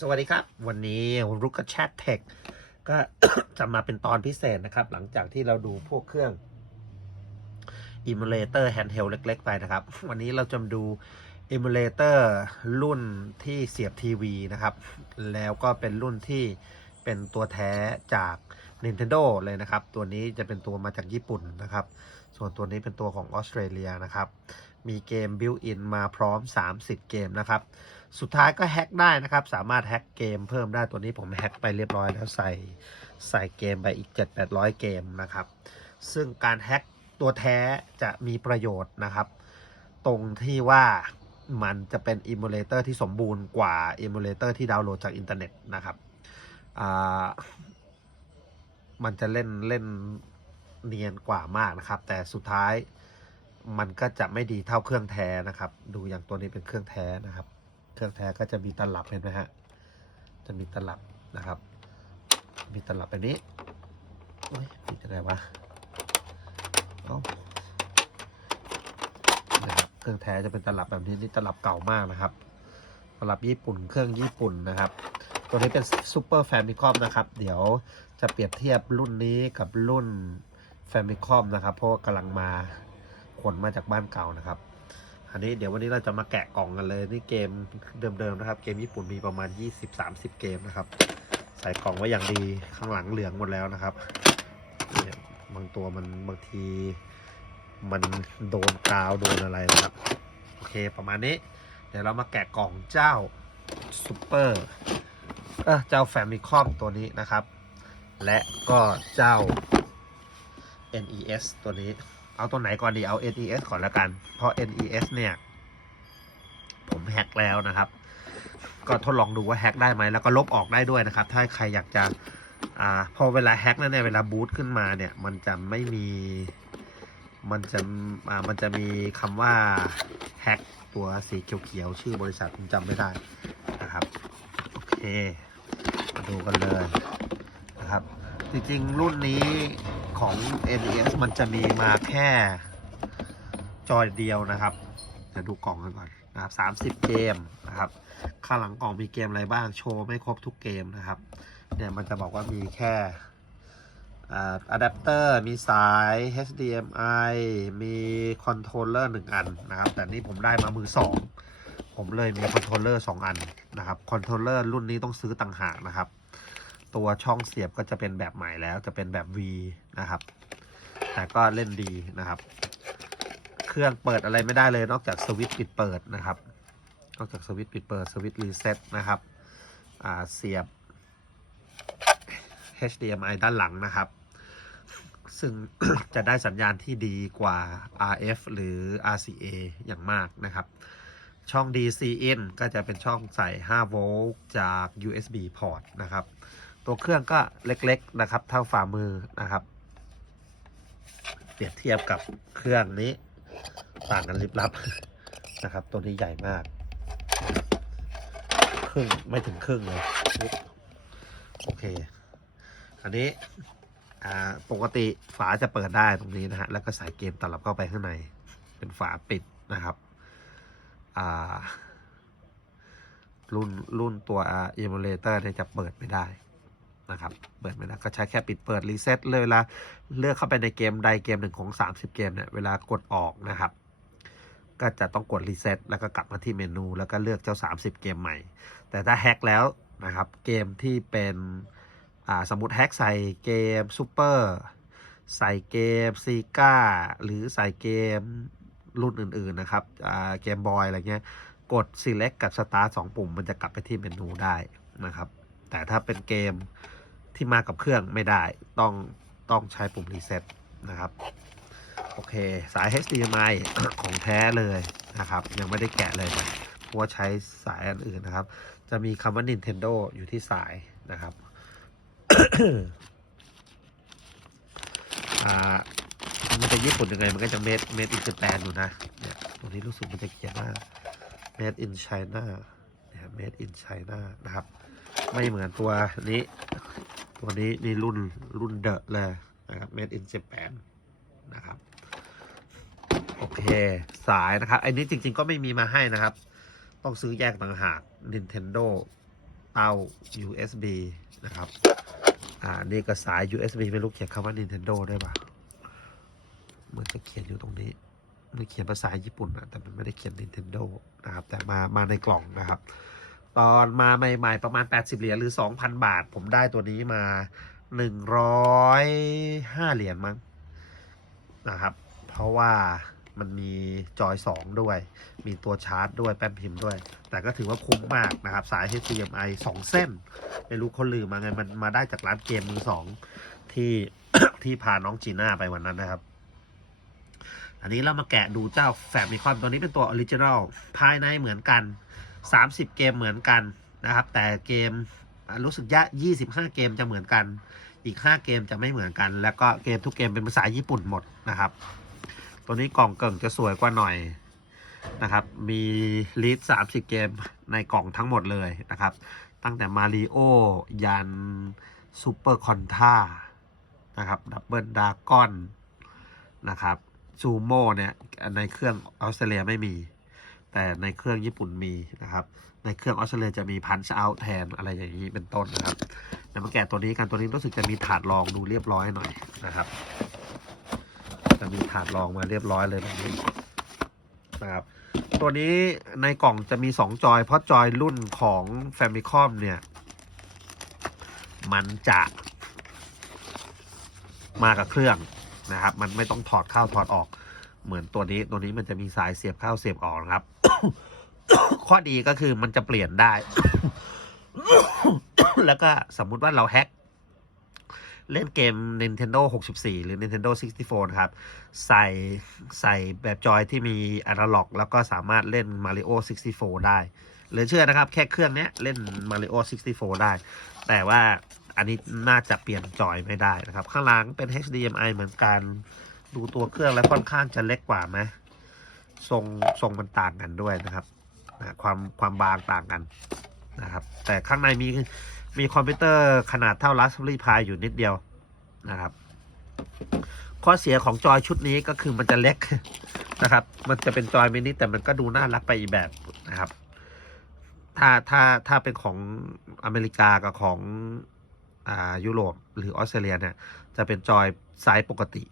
สวัสดีครับ วันนี้รุกก c แชทเทคก็จะมาเป็นตอนพิเศษนะครับ หลังจากที่เราดูพวกเครื่องอิมูเลเตอร์แฮนด์เฮลเล็ก ๆ ไปนะครับ วันนี้เราจะมาดูอิมูเลเตอร์รุ่นที่เสียบทีวีนะครับ แล้วก็เป็นรุ่นที่เป็นตัวแท้จาก Nintendo เลยนะครับ ตัวนี้จะเป็นตัวมาจากญี่ปุ่นนะครับ ส่วนตัวนี้เป็นตัวของออสเตรเลียนะครับ มีเกมบิวอินมาพร้อม 30 เกมนะครับ สุดท้ายก็แฮ็กได้นะครับ สามารถแฮ็กเกมเพิ่มได้ตัวนี้ผมแฮ็กไปเรียบร้อยแล้วใส่ใส่เกมไปอีก 7-800 เกมนะครับ ซึ่งการแฮ็กตัวแท้จะมีประโยชน์นะครับ ตรงที่ว่ามันจะเป็นอิมูเลเตอร์ที่สมบูรณ์กว่าอิมูเลเตอร์ที่ดาวน์โหลดจากอินเทอร์เน็ตนะครับ มันจะเล่นเล่นเนียนกว่ามากนะครับ แต่สุดท้ายมันก็จะไม่ดีเท่าเครื่องแท้นะครับ ดูอย่างตัวนี้เป็นเครื่องแท้นะครับ เครื่องแท้ก็จะมีตลับเห็นไหมฮะ จะมีตลับนะครับ มีตลับแบบนี้โอ้ยปิดยังไงวะเอานะครับเครื่องแท้จะเป็นตลับแบบนี้นี่ตลับเก่ามากนะครับตลับญี่ปุ่น เครื่องญี่ปุ่นนะครับ ตัวนี้เป็นซูเปอร์แฟมิคอมนะครับ เดี๋ยวจะเปรียบเทียบรุ่นนี้กับรุ่นแฟมิคอมนะครับ เพราะว่ากำลังมาขนมาจากบ้านเก่านะครับ อันนี้เดี๋ยววันนี้เราจะมาแกะกล่องกันเลยนี่เกมเดิมๆนะครับ เกมญี่ปุ่นมีประมาณ 20-30 เกมนะครับ ใส่กล่องไว้อย่างดีข้างหลังเหลืองหมดแล้วนะครับเนี่ยบางตัวมันบางทีมันโดนกาวโดนอะไรนะครับ โอเคประมาณนี้ เดี๋ยวเรามาแกะกล่องเจ้าซูเปอร์เออเจ้าแฟมิคอมตัวนี้นะครับ และก็เจ้า NES ตัวนี้ เอาตัวไหนก่อนดีเอา NES ก่อนแล้วกัน เพราะ NES เนี่ย ผมแฮ็กแล้วนะครับ ก็ทดลองดูว่าแฮ็กได้ไหมแล้วก็ลบออกได้ด้วยนะครับ ถ้าใครอยากจะอ่าพอเวลาแฮ็กนั่นเนี่ยเวลาบูตขึ้นมาเนี่ย มันจะไม่มี มันจะอ่ามันจะมีคำว่าแฮ็กตัวสีเขียวๆชื่อบริษัทผมจำไม่ได้นะครับโอเคมาดูกันเลยนะครับ จริงๆรุ่นนี้ ของ NES มันจะมีมาแค่จอยเดียวนะครับจะดูกล่องกันก่อนนะครับ 30 เกมนะครับข้างหลังกล่องมีเกมอะไรบ้างโชว์ไม่ครบทุกเกมนะครับเนี่ยมันจะบอกว่ามีแค่อะแดปเตอร์มีสาย HDMI มีคอนโทรลเลอร์หนึ่งอันนะครับ แต่นี่ผมได้มามือสองผมเลยมีคอนโทรลเลอร์สองอันนะครับคอนโทรลเลอร์รุ่นนี้ต้องซื้อต่างหากนะครับ ตัวช่องเสียบก็จะเป็นแบบใหม่แล้วจะเป็นแบบ V นะครับ แต่ก็เล่นดีนะครับ เครื่องเปิดอะไรไม่ได้เลยนอกจากสวิตช์ปิดเปิดนะครับ นอกจากสวิตช์ปิดเปิดสวิตช์รีเซ็ตนะครับเสียบ HDMI ด้านหลังนะครับ ซึ่งจะได้สัญญาณที่ดีกว่า RF หรือ RCA อย่างมากนะครับ ช่อง DC in ก็จะเป็นช่องใส่ 5 โวลต์จาก USB port นะครับ ตัวเครื่องก็เล็กๆนะครับ เท่าฝ่ามือนะครับ เปรียบเทียบกับเครื่องนี้ต่างกันลิบลับนะครับ ตัวนี้ใหญ่มาก ครึ่งไม่ถึงครึ่งเลยโอเค อันนี้ปกติฝาจะเปิดได้ตรงนี้นะฮะ แล้วก็ใส่เกมตลับเข้าไปข้างใน เป็นฝาปิดนะครับรุ่นรุ่นตัว emulator เนี่ยจะเปิดไม่ได้ นะครับเปิดไม่ได้ก็ใช้แค่ปิดเปิดรีเซ็ตเลยเวลาเลือกเข้าไปในเกมใดเกมหนึ่งของ 30 เกมเนี่ยเวลากดออกนะครับก็จะต้องกดรีเซ็ตแล้วก็กลับมาที่เมนู แล้วก็เลือกเจ้า 30 เกมใหม่ แต่ถ้าแฮ็กแล้วนะครับเกมที่เป็นสมมติแฮ็กใส่เกมซูเปอร์ใส่เกมซีก้าหรือใส่เกมรุ่นอื่นๆนะครับเกมบอยอะไรเงี้ยกด select กับ start สองปุ่มมันจะกลับไปที่เมนูได้นะครับ แต่ถ้าเป็นเกม ที่มากับเครื่องไม่ได้ ต้องต้องใช้ปุ่ม reset นะครับ โอเค สาย HDMI ของแท้เลยนะครับ ยังไม่ได้แกะเลยนะเพราะว่าใช้สายอันอื่นนะครับ จะมีคำว่า Nintendo อยู่ที่สายนะครับอ่ามันจะญี่ปุ่นยังไง มันก็จะเมดเมดอินเ a แปนอยู่นะเนี่ยตัวนี้รู้สึกมันจะเขียนว่า made in China นะครับ made in China นะครับ ไม่เหมือนตัวนี้ ตัวนี้นี่รุ่นรุ่นเดอะเลยนะครับ made in Japan นะครับ โอเค สายนะครับ อันนี้จริง ๆ ก็ไม่มีมาให้นะครับ ต้องซื้อแยกต่างหาก Nintendo เต้า USB นะครับ อ่า นี่ก็สาย USB ไม่รู้เขียนคำว่า Nintendo ได้ปะมันจะเขียนอยู่ตรงนี้มันเขียนภาษาญี่ปุ่นอะแต่มันไม่ได้เขียน Nintendo นะครับ แต่มามาในกล่องนะครับ ตอนมาใหม่ ๆ ประมาณ 80 เหรียญหรือ 2,000 บาท ผมได้ตัวนี้มา 105 เหรียญมั้งนะครับ เพราะว่ามันมีจอย 2 ด้วย มีตัวชาร์จด้วยแป้นพิมพ์ด้วย แต่ก็ถือว่าคุ้มมากนะครับ สาย HDMI 2 เส้น ไม่รู้คนลืมมาไง มันมาได้จากร้านเกมมือสองที่ที่พาน้องจีน่าไปวันนั้นนะครับอันนี้เรามาแกะดูเจ้าแฟมิคอนตัวนี้เป็นตัวออริจินอลภายในเหมือนกัน 30 เกมเหมือนกันนะครับ แต่เกมรู้สึกยะ25 เกมจะเหมือนกัน อีก 5 เกมจะไม่เหมือนกัน แล้วก็เกมทุกเกมเป็นภาษาญี่ปุ่นหมดนะครับ ตัวนี้กล่องเกิ่งจะสวยกว่าหน่อยนะครับ มีลิส30 เกมในกล่องทั้งหมดเลยนะครับ ตั้งแต่มาริโอยันซูเปอร์คอนท่านะครับดับเบิลดากอนนะครับซูโม่เนี่ยในเครื่องออสเตรเลียไม่มี แต่ในเครื่องญี่ปุ่นมีนะครับ ในเครื่องออสเตรเลียจะมีพันช์เอาแทนอะไรอย่างนี้เป็นต้นนะครับเดี๋ยวมาแกะตัวนี้กันตัวนี้รู้สึกจะมีถาดรองดูเรียบร้อยหน่อยนะครับ จะมีถาดรองมาเรียบร้อยเลยแบบนี้นะครับตัวนี้ในกล่องจะมี 2 จอย เพราะจอยรุ่นของ Famicom เนี่ย มันจะมากับเครื่องนะครับ มันไม่ต้องถอดเข้าถอดออก เหมือนตัวนี้ตัวนี้มันจะมีสายเสียบเข้าเสียบออกนะครับ ข้อดีก็คือมันจะเปลี่ยนได้ แล้วก็สมมุติว่าเราแฮ็กเล่นเกม Nintendo 64 หรือ Nintendo 64 นะครับ ใส่ใส่แบบจอยที่มีอนาล็อก แล้วก็สามารถเล่น Mario 64 ได้เหลือเชื่อนะครับ แค่เครื่องนี้เล่น Mario 64 ได้ แต่ว่าอันนี้น่าจะเปลี่ยนจอยไม่ได้นะครับ ข้างหลังเป็น HDMI เหมือนกัน ดูตัวเครื่องแล้วค่อนข้างจะเล็กกว่าไหมทรงทรงมันต่างกันด้วยนะครับนะความความบางต่างกันนะครับ แต่ข้างในมีมีคอมพิวเตอร์ขนาดเท่า Raspberry Pi อยู่นิดเดียวนะครับ ข้อเสียของจอยชุดนี้ก็คือมันจะเล็กนะครับ มันจะเป็นจอยมินิแต่มันก็ดูน่ารักไปอีกแบบนะครับ ถ้าถ้าถ้าเป็นของอเมริกากับของอ่ายุโรปหรือออสเตรเลียเนี่ยจะเป็นจอยไซส์ปกติ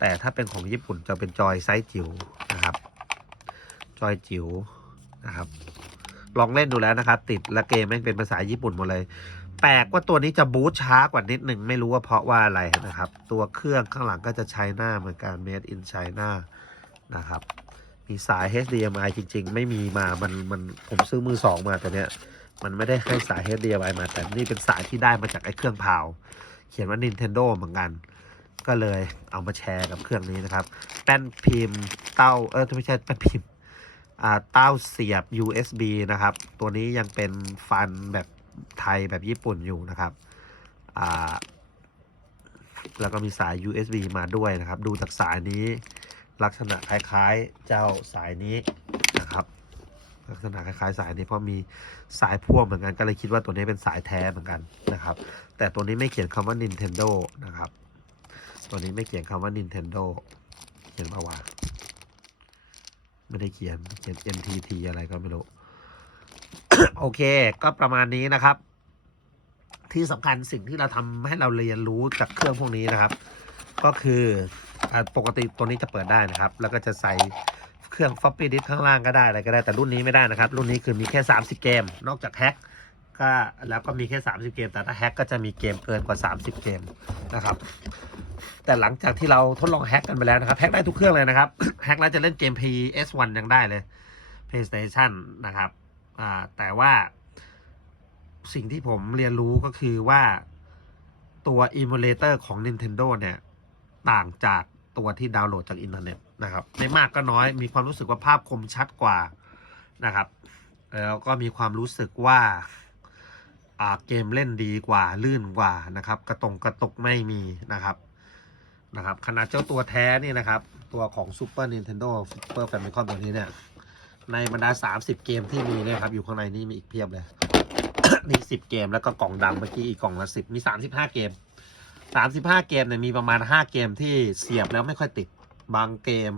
แต่ถ้าเป็นของญี่ปุ่นจะเป็นจอยไซส์จิ๋วนะครับ จอยจิ๋วนะครับ ลองเล่นดูแล้วนะครับ ติดและเกมแม่งเป็นภาษาญี่ปุ่นหมดเลย แปลกว่าตัวนี้จะบูตช้ากว่านิดหนึ่งไม่รู้ว่าเพราะว่าอะไรนะครับ ตัวเครื่องข้างหลังก็จะใช้หน้าเหมือนกัน made in China นะครับ มีสาย HDMI จริง ๆ ไม่มีมา มันมันผมซื้อมือสองมาแต่เนี้ยมันไม่ได้ให้สาย HDMI มาแต่นี่เป็นสายที่ได้มาจากไอ้เครื่องพาว เขียนว่า Nintendo เหมือนกัน ก็เลยเอามาแชร์กับเครื่องนี้นะครับ แป้นพิมพ์เต้าเออไม่ใช่แป้นพิมพ์อ่าเต้าเสียบ USB นะครับ ตัวนี้ยังเป็นฟันแบบไทยแบบญี่ปุ่นอยู่นะครับอ่าแล้วก็มีสาย USB มาด้วยนะครับ ดูจากสายนี้ลักษณะคล้ายๆเจ้าสายนี้นะครับ ลักษณะคล้ายๆ สายนี้เพราะมีสายพ่วงเหมือนกันก็เลยคิดว่าตัวนี้เป็นสายแท้เหมือนกันนะครับ แต่ตัวนี้ไม่เขียนคำว่า Nintendo นะครับ ตัวนี้ไม่เขียนคำว่า Nintendo เขียนมาวาไม่ได้เขียนเขียน NTT อะไรก็ไม่รู้ โอเค ก็ประมาณนี้นะครับ ที่สำคัญสิ่งที่เราทำให้เราเรียนรู้จากเครื่องพวกนี้นะครับ ก็คืออปกติตัวนี้จะเปิดได้นะครับ แล้วก็จะใส่เครื่อง floppy disk ข้างล่างก็ได้อะไรก็ได้แต่รุ่นนี้ไม่ได้นะครับ รุ่นนี้คือมีแค่ 30 เกม นอกจากแฮ็ก ก็แล้วก็มีแค่ 30 เกม แต่ถ้าแฮ็กก็จะมีเกมเกินกว่า 30 เกมนะครับ แต่หลังจากที่เราทดลองแฮ็กกันไปแล้วนะครับแฮ็กได้ทุกเครื่องเลยนะครับแฮ็กแล้วจะเล่นเกม PS1 ยังได้เลย PlayStation นะครับอ่าแต่ว่าสิ่งที่ผมเรียนรู้ก็คือว่าตัว emulator ของ Nintendo เนี่ย ต่างจากตัวที่ดาวน์โหลดจากอินเทอร์เน็ตนะครับไม่มากก็น้อยมีความรู้สึกว่าภาพคมชัดกว่านะครับ แล้วก็มีความรู้สึกว่า เกมเล่นดีกว่าลื่นกว่านะครับ กระตงกระตกไม่มีนะครับนะครับขนาดเจ้าตัวแท้นี่นะครับ ตัวของ Super Nintendo Super Famicom ตัวนี้เนี่ย ในบรรดา 30 เกมที่มีเนี่ยครับ อยู่ข้างในนี่มีอีกเพียบเลย มี10 เกมแล้วก็กล่องดำเมื่อกี้อีกกล่องละ10 มี 35 เกม 35 เกมเนี่ยมีประมาณ 5 เกมที่เสียบแล้วไม่ค่อยติดบางเกม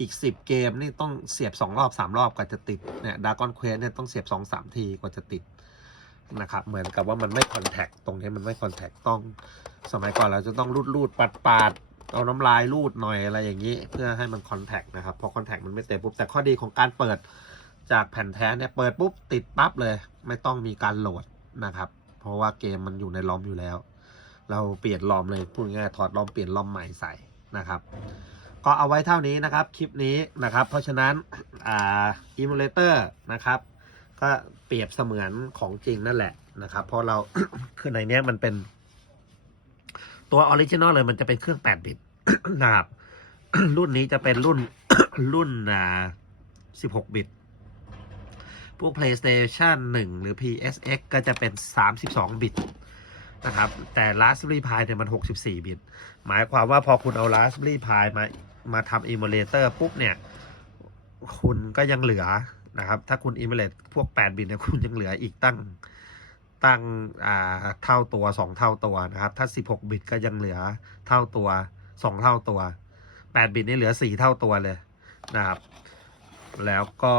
อีก 10 เกมนี่ต้องเสียบ 2 รอบ 3 รอบกว่าจะติดเนี่ยดากอนเควสเนี่ยต้องเสียบ 2 3 ทีกว่าจะติด นะครับ เหมือนกับว่ามันไม่คอนแทคตรงนี้มันไม่คอนแทคต้อง สมัยก่อนเราจะต้องรูดรูดปัดปาดเอาน้ำลายรูดหน่อยอะไรอย่างนี้ เพื่อให้มันคอนแทคนะครับพอคอนแทคมันไม่เต็มปุ๊บแต่ข้อดีของการเปิดจากแผ่นแท้เนี่ยเปิดปุ๊บติดปั๊บเลย ไม่ต้องมีการโหลดนะครับ เพราะว่าเกมมันอยู่ในลอมอยู่แล้ว เราเปลี่ยนลอมเลยพูดง่ายๆถอดลอมเปลี่ยนลอมใหม่ใส่นะครับก็เอาไว้เท่านี้นะครับคลิปนี้นะครับ เพราะฉะนั้นอ่าอิมูเลเตอร์นะครับก็ เปรียบเสมือนของจริงนั่นแหละนะครับ เพราะเรา คือในเนี้ยมันเป็น ตัวออริจินอลเลยมันจะเป็นเครื่อง 8 บิตนะครับ รุ่นนี้จะเป็นรุ่นรุ่นอ่า16 บิต พวก PlayStation 1 หรือ PSX ก็จะเป็น 32 บิตนะครับ แต่ Raspberry Pi เนี่ยมัน 64 บิต หมายความว่าพอคุณเอา Raspberry Pi มามาทำ emulator ปุ๊บเนี่ย คุณก็ยังเหลือ นะครับ ถ้าคุณ emulate พวก 8 บิตเนี่ยคุณยังเหลืออีกตั้งตั้งอ่าเท่าตัว 2 เท่าตัวนะครับ ถ้า 16 บิตก็ยังเหลือเท่าตัว 2 เท่าตัว 8 บิตนี่เหลือ 4 เท่าตัวเลยนะครับ แล้วก็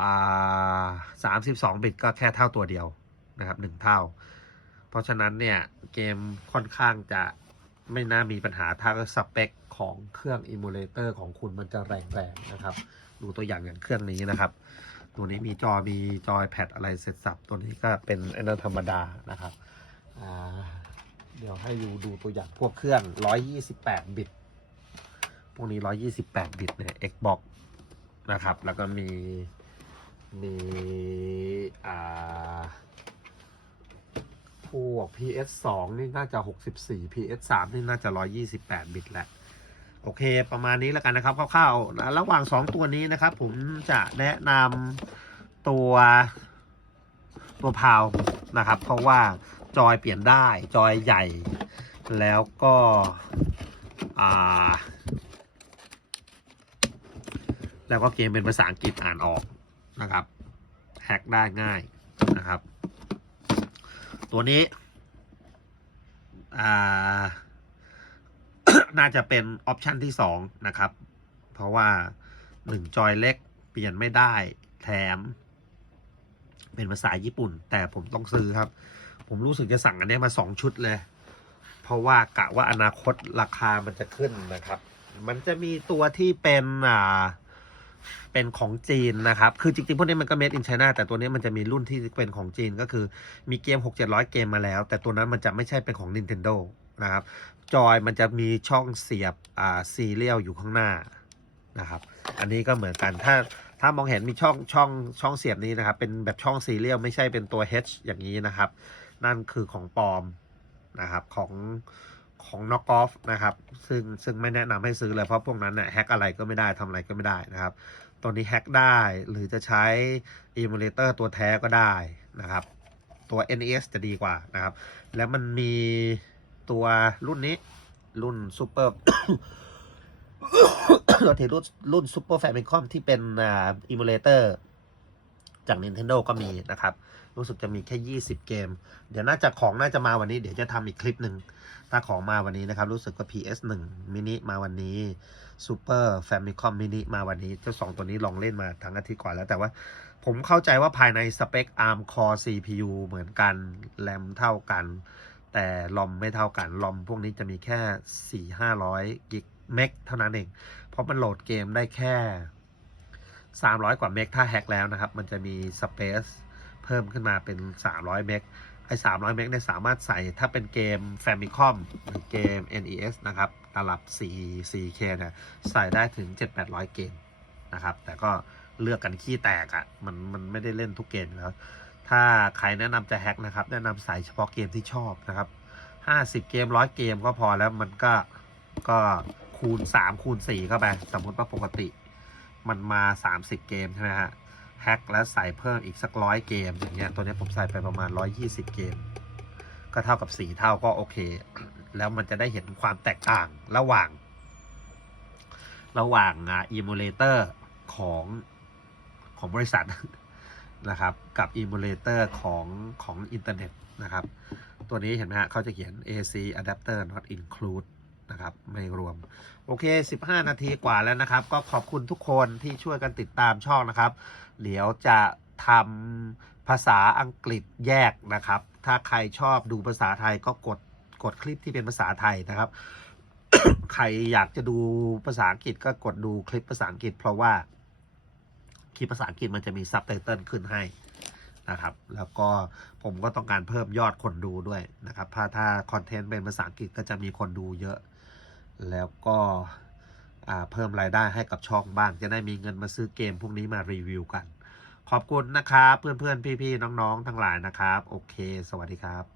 อ่า32 บิตก็แค่เท่าตัวเดียวนะครับ 1 เท่า เพราะฉะนั้นเนี่ยเกมค่อนข้างจะไม่น่ามีปัญหาถ้าสเปคของเครื่องอิมูเลเตอร์ของคุณมันจะแรงๆนะครับ ดูตัวอย่างอย่างเครื่องนี้นะครับ ตัวนี้มีจอมีจอยแพดอะไรเสร็จสับ ตัวนี้ก็เป็นไอ้นั่นธรรมดานะครับเดี๋ยวให้ดูดูตัวอย่างพวกเครื่อง 128 บิต พวกนี้ 128 บิตเนี่ย Xbox นะครับ แล้วก็มี มีอ่าพวก PS 2 นี่น่าจะ 64 PS 3 นี่น่าจะ 128 บิตแหละ โอเค ประมาณนี้แล้วกันนะครับคร่าวๆนะระหว่าง 2 ตัวนี้นะครับ ผมจะแนะนำตัวตัวพาวนะครับ เพราะว่าจอยเปลี่ยนได้จอยใหญ่ แล้วก็อ่าแล้วก็เกมเป็นภาษาอังกฤษอ่านออกนะครับแฮกได้ง่ายนะครับ ตัวนี้อ่า น่าจะเป็นออปชันที่สองนะครับ เพราะว่าหนึ่งจอยเล็กเปลี่ยนไม่ได้แถม เป็นภาษาญี่ปุ่น แต่ผมต้องซื้อครับ ผมรู้สึกจะสั่งอันนี้มาสองชุดเลย เพราะว่ากะว่าอนาคตราคามันจะขึ้นนะครับ มันจะมีตัวที่เป็นอ่าเป็นของจีนนะครับ คือจริงๆ พวกนี้มันก็ made in China แต่ตัวนี้มันจะมีรุ่นที่เป็นของจีนก็คือมีเกม 6 7 0 0 เกมมาแล้ว แต่ตัวนั้นมันจะไม่ใช่เป็นของ Nintendo นะครับ จอยมันจะมีช่องเสียบอ่าซีเรียลอยู่ข้างหน้านะครับ อันนี้ก็เหมือนกันถ้าถ้ามองเห็นมีช่องช่องช่องเสียบนี้นะครับ เป็นแบบช่องซีเรียลไม่ใช่เป็นตัว H อย่างนี้นะครับ นั่นคือของปลอมนะครับของของ knock off นะครับ ซึ่งซึ่งไม่แนะนำให้ซื้อเลย เพราะพวกนั้นเนี่ยแฮกอะไรก็ไม่ได้ทำอะไรก็ไม่ได้นะครับ ตัวนี้แฮกได้หรือจะใช้ emulator ตัวแท้ก็ได้นะครับ ตัว NES จะดีกว่านะครับ แล้วมันมี ตัวรุ่นนี้ รุ่น Super ตัวที่รุ่นรุ่น Super Famicom ที่เป็นอ่า emulator จาก Nintendo ก็มีนะครับ รู้สึกจะมีแค่ 20 เกม เดี๋ยวน่าจะของน่าจะมาวันนี้ เดี๋ยวจะทำอีกคลิปหนึ่ง ถ้าของมาวันนี้นะครับ รู้สึกว่า PS1 mini มาวันนี้ Super Famicom mini มาวันนี้ เจ้าสองตัวนี้ลองเล่นมาทั้งอาทิตย์กว่าแล้วแต่ว่า ผมเข้าใจว่าภายในสเปค ARM Core CPU เหมือนกัน แรมเท่ากัน แต่ลอมไม่เท่ากันลอมพวกนี้จะมีแค่ 4 500กิกเมกเท่านั้นเอง เพราะมันโหลดเกมได้แค่ 300 กว่าเมกถ้าแฮกแล้วนะครับ มันจะมีสเปซเพิ่มขึ้นมาเป็น 300 เมกไอ้300 เมกเนี่ยสามารถใส่ถ้าเป็นเกม Famicom หรือเกม NES นะครับตลับ 4 4K เนี่ยใส่ได้ถึง 7-800 เกมนะครับ แต่ก็เลือกกันขี้แตกอะ่ะมันมันไม่ได้เล่นทุกเกมแล้ว ถ้าใครแนะนำจะแฮกนะครับ แนะนำใส่เฉพาะเกมที่ชอบนะครับ50เกม100เกมก็พอแล้วมันก็ก็คูณ3คูณ4เข้าไป สมมติว่าปกติ มันมา30เกมใช่ไหมฮะแฮกแล้วใส่เพิ่มอีกสักร้อยเกมอย่างเงี้ยตัวนี้ผมใส่ไปประมาณ120เกม ก็เท่ากับ4เท่าก็โอเค แล้วมันจะได้เห็นความแตกต่างระหว่าง ระหว่างอ่า emulator ของของบริษัท นะครับกับ emulator ของของอินเทอร์เน็ตนะครับ ตัวนี้เห็นไหมฮะเขาจะเขียน AC adapter not include นะครับไม่รวม โอเค 15 นาทีกว่าแล้วนะครับ ก็ขอบคุณทุกคนที่ช่วยกันติดตามช่องนะครับ เดี๋ยวจะทำภาษาอังกฤษแยกนะครับ ถ้าใครชอบดูภาษาไทยก็กดกดคลิปที่เป็นภาษาไทยนะครับ ใครอยากจะดูภาษาอังกฤษก็กดดูคลิปภาษาอังกฤษ เพราะว่า คลิปภาษาอังกฤษมันจะมีซับไตเติลขึ้นให้นะครับ แล้วก็ผมก็ต้องการเพิ่มยอดคนดูด้วยนะครับถ้าถ้าคอนเทนต์เป็นภาษาอังกฤษก็จะมีคนดูเยอะ แล้วก็เพิ่มรายได้ให้กับช่องบ้าง จะได้มีเงินมาซื้อเกมพวกนี้มารีวิวกัน ขอบคุณนะครับ เพื่อนๆ พี่ๆ น้องๆ ทั้งหลายนะครับ โอเค สวัสดีครับ